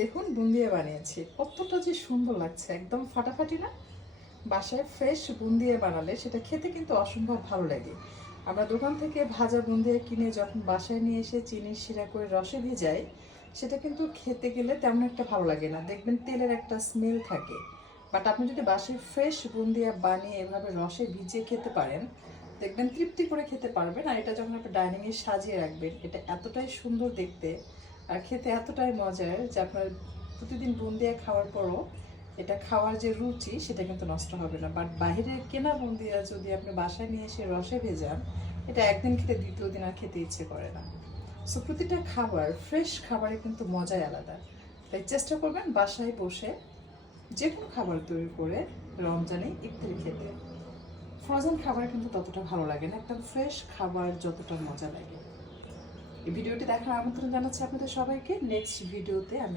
দেখুন বুন্দিয়া বানিয়েছি, কতটা যে সুন্দর লাগছে, একদম ফাটাফাটি না? বাসায় ফ্রেশ বুন্দিয়া বানালে সেটা খেতে কিন্তু অসম্ভব ভালো লাগে। আমরা দোকান থেকে ভাজা বুন্দিয়া কিনে যখন বাসায় নিয়ে এসে চিনি শিরা করে রসে ভিজাই, সেটা কিন্তু খেতে গেলে তেমন একটা ভালো লাগে না, দেখবেন তেলের একটা স্মেল থাকে। বাট আপনি যদি বাসায় ফ্রেশ বুন্দিয়া বানিয়ে এভাবে রসে ভিজিয়ে খেতে পারেন, দেখবেন তৃপ্তি করে খেতে পারবেন। আর এটা যখন আপনি ডাইনিংয়ে সাজিয়ে রাখবেন, এটা এতটাই সুন্দর দেখতে আর খেতে এতটাই মজার যে আপনার প্রতিদিন বুন্দিয়া খাওয়ার পরও এটা খাওয়ার যে রুচি সেটা কিন্তু নষ্ট হবে না। বাট বাইরের কেনা বুন্দিয়া যদি আপনি বাসায় নিয়ে এসে রসে ভেজান, এটা একদিন খেতে দ্বিতীয় দিন আর খেতে ইচ্ছে করে না। সো প্রতিটা খাবার, ফ্রেশ খাবারে কিন্তু মজাই আলাদা। তাই চেষ্টা করবেন বাসায় বসে যে কোনো খাবার তৈরি করে রমজানে ইফতারি খেতে। ফ্রোজেন খাবার কিন্তু ততটা ভালো লাগে না, একদম ফ্রেশ খাবার যতটা মজা লাগে। এই ভিডিওটি দেখার আমন্ত্রণ জানাচ্ছি আপনাদের সবাইকে। নেক্সট ভিডিওতে আমি